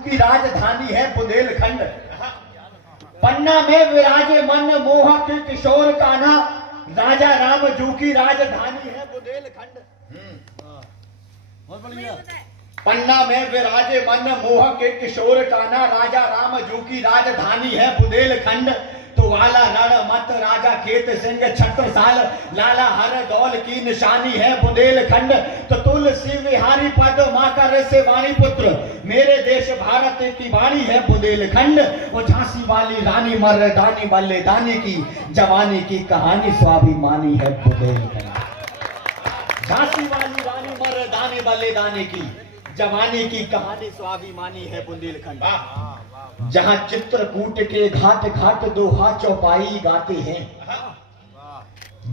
की राजधानी है बुंदेलखंड। पन्ना में विराजे मन मोहक किशोर कान्हा, राजा राम जू की राजधानी है बुंदेलखंड। पन्ना में विराजे मन मोहक किशोर कान्हा, राजा राम जू की राजधानी है बुंदेलखंड। तो वाला रण मत राजा खेत सिंह छत्रसाल, लाला हर दौल की निशानी है बुंदेलखंड। तो तुलसी विहारी पद माँ का से वाणी पुत्र, मेरे देश भारत की वाणी है बुंदेलखंड। वो झांसी वाली रानी मर्दानी बल्लेदानी की जवानी की कहानी स्वाभिमानी है बुंदेलखंड। झांसी वाली रानी मर्दानी बल्लेदानी की जवानी की कहानी स्वाभिमानी है बुंदेलखंड। जहां चित्रकूट के घाट घाट दोहा चौपाई गाते हैं,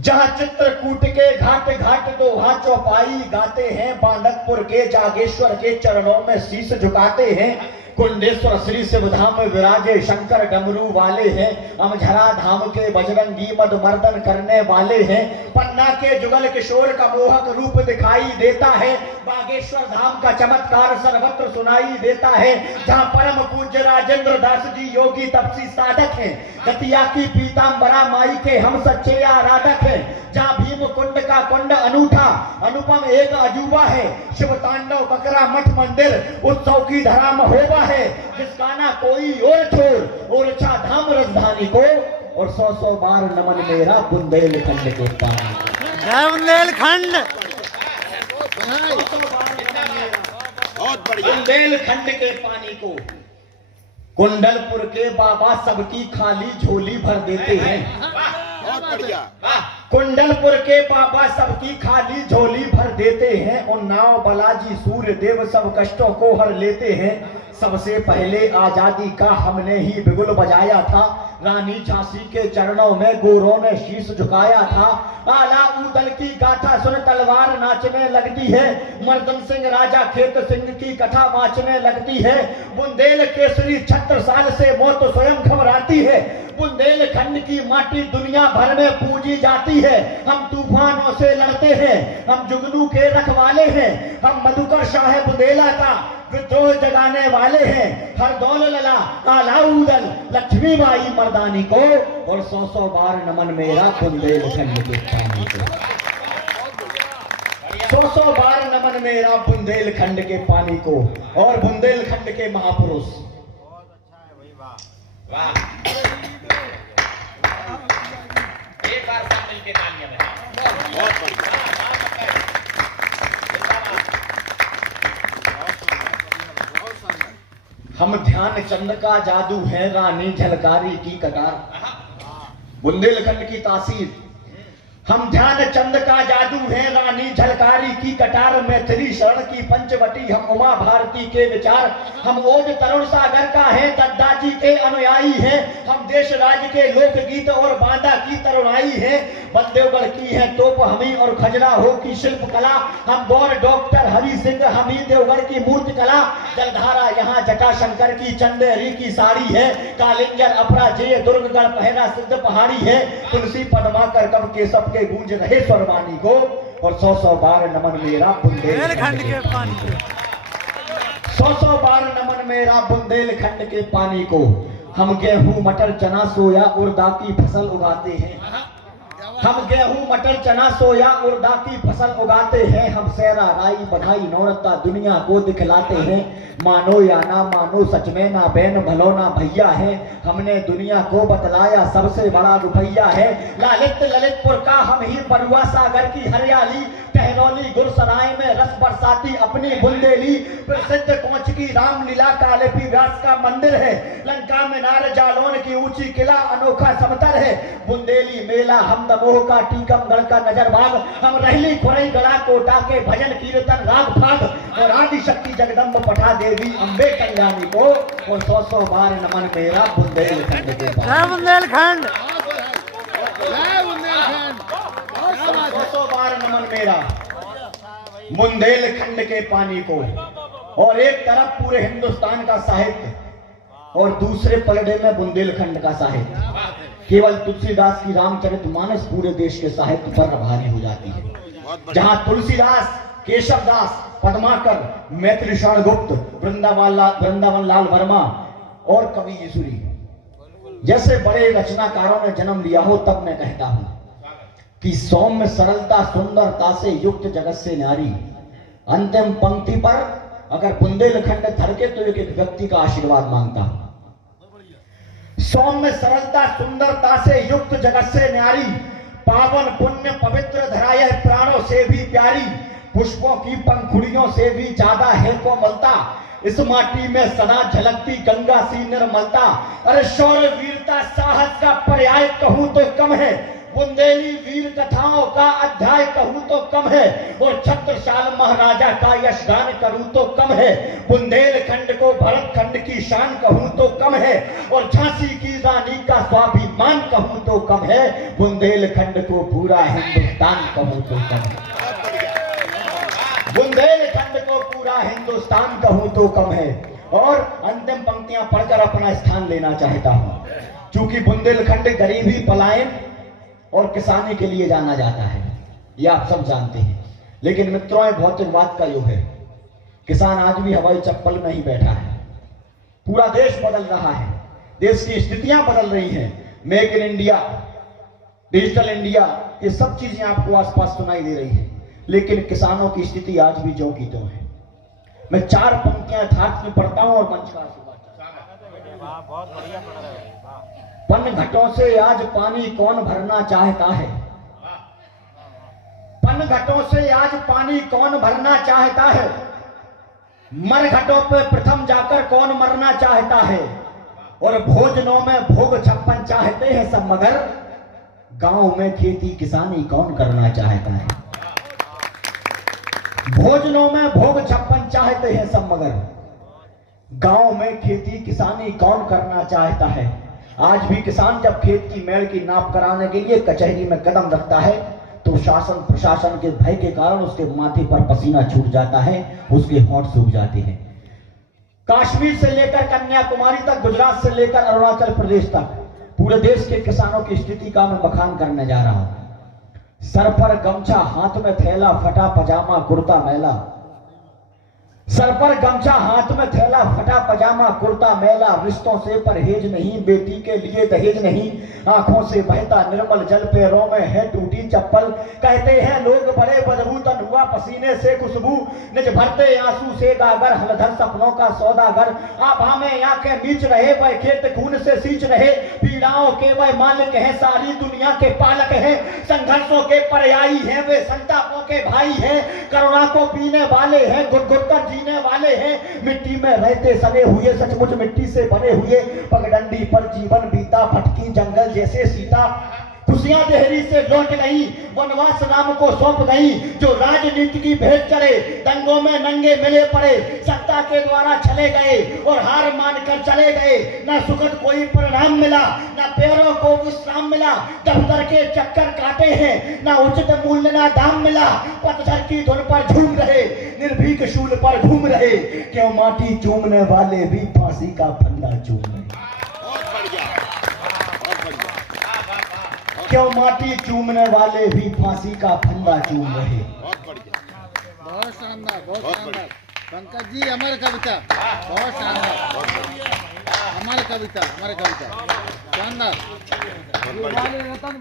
जहां चित्रकूट के घाट घाट दोहा चौपाई गाते हैं, बांडकपुर के जागेश्वर के चरणों में शीश झुकाते हैं। कुंडेश्वर श्री शिवधाम में विराजे शंकर डमरू वाले हैं, अमझरा धाम के बजरंगी मद मर्दन करने वाले हैं। पन्ना के जुगल किशोर का मोहक रूप दिखाई देता है, बागेश्वर धाम का चमत्कार सर्वत्र सुनाई देता है। जहां परम पूज्य राजेंद्र दास जी योगी तपसी साधक हैं, गतिया की पीतांबरा माई के हम सच्चे आराधक हैं। जहां भीम कुंड का कुंड अनूठा अनुपम एक अजूबा है, शिव तांडव बकरा मठ मंदिर उत्सव की धरा महोबा है। जिसका ना कोई और छोर और अच्छा धाम राजधानी को, और 100 बार नमन मेरा बुंदेलखंड के पानी। जय बुंदेलखंड। बहुत बढ़िया। बुंदेलखंड के पानी को कुंडलपुर के बाबा सबकी खाली झोली भर देते हैं। बहुत बढ़िया। कुंडलपुर के बाबा सबकी खाली झोली भर देते हैं। उन्नाव बालाजी सूर्य देव सब कष्टों को हर लेते हैं। सबसे पहले आजादी का हमने ही बिगुल बजाया था, रानी झांसी के चरणों में गोरों ने शीश झुकाया था। आला उदल की गाथा सुन तलवार नाचने लगती है, मर्दन सिंह राजा खेत सिंह की कथा वाचने लगती है। बुंदेल केसरी छत्रसाल से मौत स्वयं घबराती है, बुंदेलखंड की माटी दुनिया भर में पूजी जाती है। हम तूफानों से लड़ते हैं, हम जुगनू के रखवाले हैं, हम मधुकर शाह बुंदेला का विद्रोह जगाने वाले हैं। हर दौल लला आलाउदल लक्ष्मी बाई मर्दानी को, और 100 बार नमन मेरा बुंदेलखंड के पानी को। 100 बार नमन मेरा बुंदेलखंड के पानी को और बुंदेलखंड के महापुरुष। वाह, एक बार सब मिलके तालियां बजाएं। बहुत बढ़िया। हम ध्यान चंद का जादू है, रानी झलकारी की कटार। बुंदेलखंड की तासीर। हम ध्यान चंद का जादू है, रानी झलकारी की कटार। मैथिली शरण की पंचवटी, हम उमा भारती के विचार। हम ओज तरुण सागर का है, दद्दाजी के अनुयायी हैं। हम देश राज्य के लोकगीत और बांदा की तरुणाई है। बलदेवगढ़ की है तोप हमी और खजुराहो की शिल्प कला। हम गौर डॉक्टर हरि सिंह हमी देवगढ़ की मूर्ति कला। जलधारा यहाँ जटाशंकर की चंदेरी की साड़ी है। कालिंजर अपराजेय दुर्गगढ़ पहरा सिद्ध पहाड़ी है। तुलसी पद्माकर कब केशव के गूंज रहे स्वरवाणी को, और 100 बार नमन मेरा बुंदेलखंड के पानी को। 100 बार नमन मेरा बुंदेलखंड के पानी को। हम गेहूं मटर चना सोया उड़दा की फसल उगाते हैं। हम गेहूं मटर चना सोया उड़दा की फसल उगाते हैं। हम सेरा राई बधाई नौरता दुनिया को दिखलाते हैं। मानो या ना मानो सच में ना बहन भलो ना भैया है, हमने दुनिया को बतलाया सबसे बड़ा रुपया है। लालित ललितपुर का हम ही बरुआ सागर की हरियाली, टहरौली गुरसराय में रस बरसाती अपनी बुंदेली। प्रसिद्ध कोंच की रामलीला कालेपी व्यास का मंदिर है। लंका मीनार जालौन की ऊंची किला अनोखा समतल है। बुंदेली मेला हम दमोह का टीकमगढ़ का नजरबाग। हम रहली खुरई गड़ा कोटा के भजन कीर्तन राग भाग, और आदि शक्ति जगदम्ब पठा देवी अम्बे कल्याणी को, और 100 बार नमन मेरा बुंदेलखंड के पानी। जय बुंदेलखंड। 100 बार नमन मेरा बुंदेलखंड के पानी को। और एक तरफ पूरे हिंदुस्तान का साहित्य और दूसरे पलड़े में बुंदेलखंड का साहित्य। केवल तुलसीदास की रामचरितमानस पूरे देश के साहित्य पर भारी हो जाती है। जहां तुलसीदास, केशवदास, पद्माकर, मैथिली शरण गुप्त, वृंदावन लाल वर्मा और कवि यशुरी जैसे बड़े रचनाकारों ने जन्म लिया हो, तब मैं कहता हूं कि सौम्य सरलता सुंदरता से युक्त जगत से नारी। अंतिम पंक्ति पर अगर बुंदेलखंड धरके तो एक व्यक्ति का आशीर्वाद मांगता हूं। सौम्य सरलता सुंदरता से युक्त जगत से नारी, पावन पुण्य पवित्र धरा यह प्राणों से भी प्यारी, पुष्पों की पंखुड़ियों से भी ज्यादा है कोमलता, इस माटी में सदा झलकती गंगा सी निर्मलता। अरे शौर्य वीरता साहस का पर्याय कहूं तो कम है, बुंदेली वीर कथाओं का अध्याय कहूं तो कम है, और छत्रसाल महाराजा का यशगान करूं तो कम है। बुंदेलखंड को भरत खंड की शान कहूं तो कम है, और झांसी की रानी का स्वाभिमान कहूं तो कम है। बुंदेलखंड को पूरा हिंदुस्तान कहूं तो कम है। बुंदेलखंड को पूरा हिंदुस्तान कहूं तो कम है। और अंतिम पंक्तियां पढ़कर अपना स्थान लेना चाहता हूं, क्योंकि बुंदेलखंड गरीबी पलायन और किसानी के लिए जाना जाता है, ये आप सब जानते हैं। लेकिन मित्रों, ये भौतिकवाद का युग है। किसान आज भी हवाई चप्पल में ही बैठा है। पूरा देश बदल रहा है, देश की स्थितियां बदल रही हैं। Make in India, digital India, ये सब चीजें आपको आसपास सुनाई दे रही है, लेकिन किसानों की स्थिति आज भी जो की तो है। मैं 4 पंक्तियां यथार्थ में पढ़ता हूं और मंच का पन घटों से आज पानी कौन भरना चाहता है, पन घटों से आज पानी कौन भरना चाहता है, मर घटों पे प्रथम जाकर कौन मरना चाहता है, और भोजनों में भोग 56 चाहते हैं सब, मगर गांव में खेती किसानी कौन करना चाहता है। भोजनों में भोग 56 चाहते हैं सब, मगर गांव में खेती किसानी कौन करना चाहता है। आज भी किसान जब खेत की मेड़ की नाप कराने के लिए कचहरी में कदम रखता है, तो शासन प्रशासन के भय के कारण उसके माथे पर पसीना छूट जाता है, उसके होंठ सूख जाते हैं। कश्मीर से लेकर कन्याकुमारी तक, गुजरात से लेकर अरुणाचल प्रदेश तक, पूरे देश के किसानों की स्थिति का मैं बखान करने जा रहा हूं। सर पर गमछा, हाथ में थैला, फटा पजामा कुर्ता मैला, सर पर गमछा, हाथ में थैला, फटा पजामा कुर्ता मैला, रिश्तों से परहेज नहीं, बेटी के लिए दहेज नहीं, आंखों से बहता निर्मल जल, पैरों में है टूटी चप्पल, कहते हैं लोग बड़े बदबू, तन हुआ पसीने से खुशबू, निज भरते आंसू से गागर, हलधर सपनों का सौदागर, आभा में आंखें नीच रहे, वह खेत खून से सींच रहे, पीड़ाओं के वह मालिक हैं, सारी दुनिया के पालक हैं, संघर्षों के पर्यायी हैं, वे संतापों के भाई हैं, करुणा को पीने वाले हैं, घुट घुट कर जीने वाले हैं, मिट्टी में रहते सने हुए, सचमुच मिट्टी से बने हुए, पगडंडी पर जीवन बीता, भटकी जंगल जैसे सीता, खुशियां देहरी से लौट गई, वनवास राम को सौंप गई, जो राजनीति की भेंट चले, दंगों में नंगे मिले पड़े, सत्ता के द्वारा चले गए और हार मानकर चले गए, न सुखद कोई परिणाम मिला, न पैरों को विश्राम मिला, दफ्तर के चक्कर काटे हैं, न उचित मूल्य न दाम मिला, पतझड़ की धुन पर झूम रहे, निर्भीक शूल पर घूम रहे, क्यों माटी चूमने वाले भी फांसी का फंदा चूम रहे, क्यों माटी चूमने वाले भी फांसी का फंदा चूम रहे। बहुत शानदार, बहुत शानदार। पंकज जी, हमारी कविता बहुत शानदार, हमारी कविता शानदार।